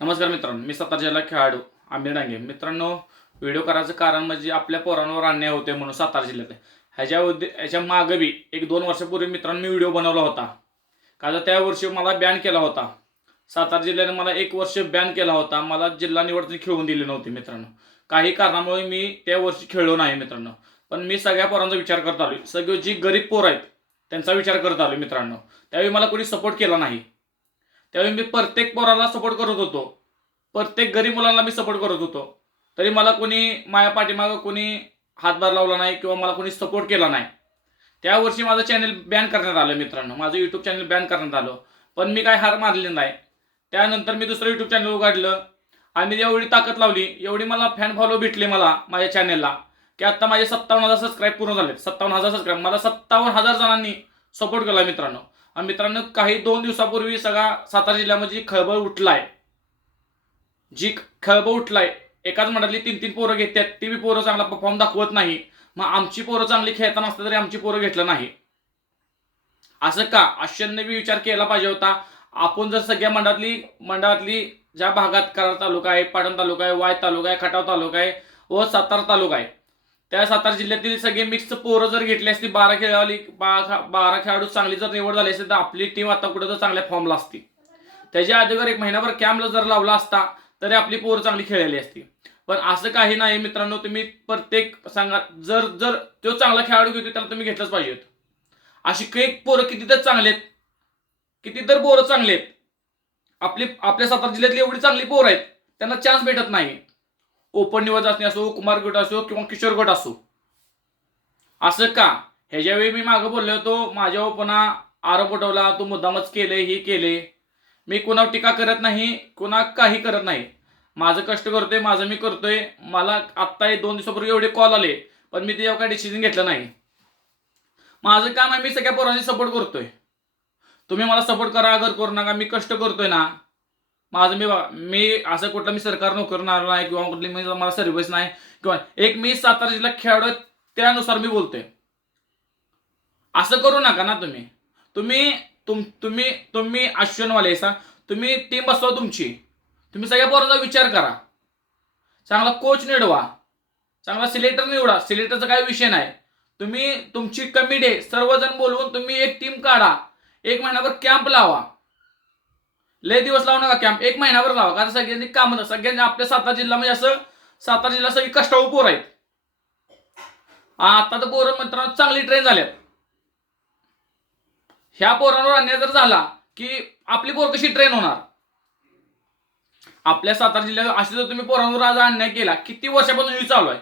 नमस्कार मित्रांनो, मी सातारा जिल्हा खेळाडू आमिर डांगे. मित्रांनो, व्हिडिओ करायचं कारण म्हणजे आपल्या पोरांवर अन्याय होते म्हणून सातारा जिल्ह्यात. ह्याच्या मागे बी 1-2 वर्षापूर्वी मित्रांनो मी व्हिडिओ बनवला होता. का तर त्या वर्षी मला बॅन केला होता. सातारा जिल्ह्याने मला 1 वर्ष बॅन केला होता. मला जिल्हा निवडणूक खेळून दिली नव्हती मित्रांनो. काही कारणामुळे मी त्या वर्षी खेळलो नाही मित्रांनो. पण मी सगळ्या पोरांचा विचार करत आलोय. सगळे जी गरीब पोर आहेत त्यांचा विचार करत आलोय मित्रांनो. त्यावेळी मला कोणी सपोर्ट केला नाही. त्यावेळी मी प्रत्येक पोराला सपोर्ट करत होतो. प्रत्येक गरीब मुलांना मी सपोर्ट करत होतो. तरी मला कोणी माझ्या पाठीमागं कोणी हातभार लावला नाही किंवा मला कोणी सपोर्ट केला नाही. त्या वर्षी माझं चॅनल बॅन करण्यात आलं मित्रांनो. माझं यूट्यूब चॅनल बॅन करण्यात आलं. पण मी काय हार मारली नाही. त्यानंतर मी दुसरं यूट्यूब चॅनल उघडलं आणि एवढी ताकद लावली, एवढी मला फॅन फॉलो भेटले मला माझ्या चॅनलला, की आता माझे 57,000 सबस्क्राईब पूर्ण झाले. 57,000 सबस्क्राईब मला 57,000 जणांनी सपोर्ट केला मित्रांनो. आणि मित्रांनो, काही 2 दिवसापूर्वी सगळा सातारा जिल्ह्यामध्ये खळबळ उठलाय. खळबळ उठलाय. एकाच मंडळातली 3-3 पोरं घेतात. ती बी पोरं चांगला परफॉर्म दाखवत नाही. मग आमची पोरं चांगली खेळताना असतं तरी आमची पोरं घेतलं नाही. असं का? आश्चर्याने बी विचार केला पाहिजे होता. आपण जर सगळ्या मंडळातली ज्या भागात कराड तालुका आहे, पाटण तालुका आहे, वाय तालुका आहे, खटाव तालुका आहे व सातारा तालुका आहे, त्या सातारा जिल्ह्यातील सगळे मिक्स पोरं जर घेतली असती, 12 खेळाडू चांगली जर निवड झाली असती तर आपली टीम आता कुठं तर चांगल्या फॉर्मला असती. त्याच्या अगोदर 1 महिनाभर कॅम्पला जर लावला असता तरी आपली पोरं चांगली खेळलेली असती. पण असं काही नाही मित्रांनो. तुम्ही प्रत्येक सांगा, जर जर तो चांगला खेळाडू घेतो त्याला तुम्ही घेतलंच पाहिजे. अशी काही पोरं किती तर चांगलेत, किती तर पोरं चांगलेत. आपल्या सातारा जिल्ह्यातली एवढी चांगली पोरं आहेत, त्यांना चान्स भेटत नाही. ओपन निवड असणे असो, कुमार गट असो किंवा किशोर गट असो. असं का? ह्याच्यावेळी मी मागं बोललो होतो, माझ्यावर पुन्हा आरोप उठवला, तू मुद्दामच केले, ही केले. मी कुणावर टीका करत नाही, कुणा काही करत नाही. माझं कष्ट करतोय, माझं मी करतोय. मला आत्ता 2 दिवसापूर्वी एवढे कॉल आले, पण मी त्याच्यावर काही डिसिजन घेतलं नाही. माझं काम आहे, मी सगळ्या पोरांची सपोर्ट करतोय. तुम्ही मला सपोर्ट करा, अगर करू नका. मी कष्ट करतोय ना माझं. मी असं कुठलं मी सरकार नोकरणार नाही किंवा कुठली मला सर्व्हिस नाही किंवा मी सातारा जिल्हा खेळाडू त्यानुसार मी बोलतोय. असं करू नका ना तुम्ही. तुम्ही तुम्ही तुम्ही अश्विनवाले सा, तुम्ही टीम बसवा तुमची. तुम्ही सगळ्या पोरांचा विचार करा. चांगला कोच निवडवा, चांगला सिलेक्टर निवडा. सिलेक्टरचा काही विषय नाही. तुम्ही तुमची कमिटी आहे, सर्वजण बोलवून तुम्ही एक टीम काढा. 1 महिनाभर कॅम्प लावा. लय दिवस लावू नका कॅम्प, 1 महिनाभर लावा. कारण सगळ्यांनी काम, सगळ्यांनी आपल्या सातारा जिल्हा म्हणजे असं सातारा जिल्हा सगळी कष्टाळू पोरं आहेत. आता तर पोरं मित्रांनो चांगली ट्रेन झाल्यात. ह्या पोरांवर अन्याय जर झाला की आपली पोर कशी ट्रेन होणार? आपल्या सातारा जिल्ह्यात अशी जर तुम्ही पोरांवर आज अन्याय केला, किती वर्षापासून हे चालू आहे.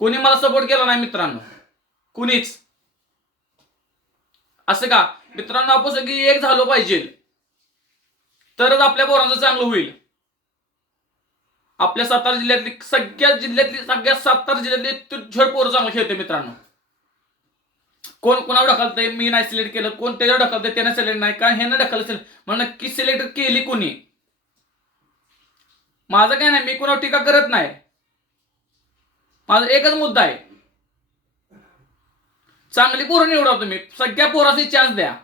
कोणी मला सपोर्ट केला नाही मित्रांनो, कुणीच. असं का? मित्रांनो, आपण सगळी एक झालो पाहिजे, तरच आपल्या पोरांचं चांगलं होईल. आपल्या सातारा जिल्ह्यातली सगळ्या सातारा जिल्ह्यातली तुझ्या पोरं चांगलं खेळते मित्रांनो. कोण कोणावर ढकलतंय? मी नाही सिलेक्ट केलं, कोण त्याच्यावर ढकलतंय, त्याने सिलेक्ट नाही का, ह्यानं ढकललं. मग नक्की सिलेक्ट केली कोणी? माझं काय नाही, मी कोणावर टीका करत नाही. माझा एकच मुद्दा आहे, चांगली पोरं निवडा तुम्ही. सगळ्या पोरांची चान्स द्या.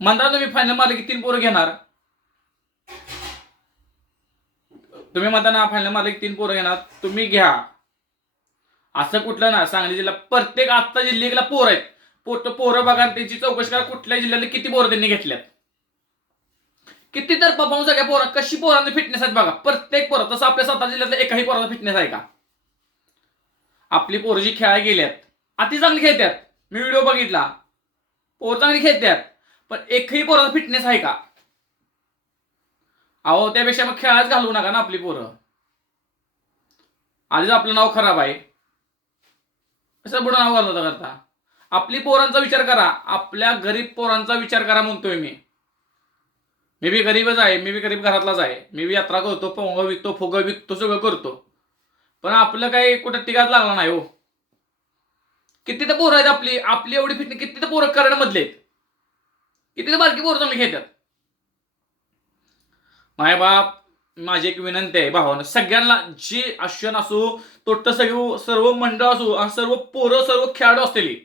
म्हणता तुम्ही फायनल मारले की 3 पोरं घेणार. तुम्ही म्हणता ना फायनल मारले की 3 पोरं घेणार, तुम्ही घ्या. असं कुठलं ना. सांगली जिल्हा प्रत्येक आत्ता जिल्ह्याला पोरं आहेत. पोरं बघा, त्यांची चौकशी करा, कुठल्या जिल्ह्यातले किती पोरं त्यांनी घेतल्यात, किती तर परफॉर्मन्स. सगळ्या पोरं कशी पोरांची फिटनेस आहेत बघा. प्रत्येक पोरं. तसं आपल्या सातारा जिल्ह्यातल्या एकाही पोराचा फिटनेस आहे का? आपली पोरं जी खेळायला गेल्यात अति चांगली खेळतात. मी व्हिडिओ बघितला, पोरं चांगली खेळतात, पण एकही पोराचा फिटनेस आहे का? अहो, त्यापेक्षा मग खेळाच घालवू नका ना आपली पोरं. आधीच आपलं नाव खराब आहे, कसं पुढं नाव घालवता करता? आपली पोरांचा विचार करा. आपल्या गरीब पोरांचा विचार करा म्हणतोय मी. मी बी गरीबच आहे, मी बी गरीब घरातलाच आहे. मी बी यात्रा करतो, पोंग विकतो, फुगं विकतो, सगळं करतो. पण आपलं काही कुठं टिकाच लागला नाही हो. किती तर पोरं आहेत आपली एवढी फिटनेस. किती तर पोरं करड मधले आहेत, किती तर बारकी पोरं चांगली खेळतात. माय बाप, माझी एक विनंती आहे भावानं, सगळ्यांना, जी अश्विन असो, तोट्ट सर्व मंडळ असो आणि सर्व पोरं, सर्व खेळाडू असलेली,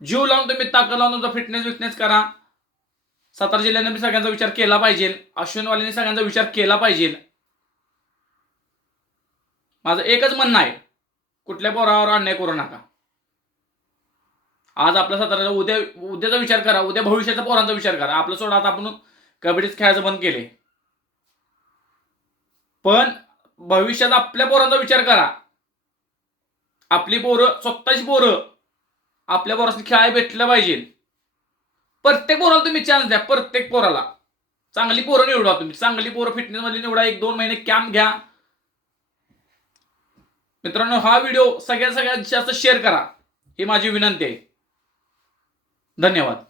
जीव लावून तुम्ही ताकद लावून तुमचा फिटनेस करा. सातारा जिल्ह्याने सगळ्यांचा विचार केला पाहिजे, अश्विनवाल्यांनी सगळ्यांचा विचार केला पाहिजे. माझं एकच म्हणणं आहे, कुठल्या पोरावर अन्याय करू नका. आज आपल्या साताऱ्याला उद्याचा विचार करा, उद्या भविष्याच्या पोरांचा विचार करा. आपलं सोडा, आता आपण कबड्डीच खेळायचं बंद केले, पण भविष्यात आपल्या पोरांचा विचार करा. आपली पोरं, स्वतःची पोरं आपल्या पोरांनी खेळायला भेटलं पाहिजे. प्रत्येक पोराला तुम्ही चान्स द्या, प्रत्येक पोराला चांगली पोरं निवडा. तुम्ही चांगली पोरं फिटनेस मध्ये निवडा, 1-2 महिने कॅम्प घ्या. मित्रांनो, हा व्हिडिओ सगळ्यात जास्त शेअर करा, ही माझी विनंती आहे. धन्यवाद.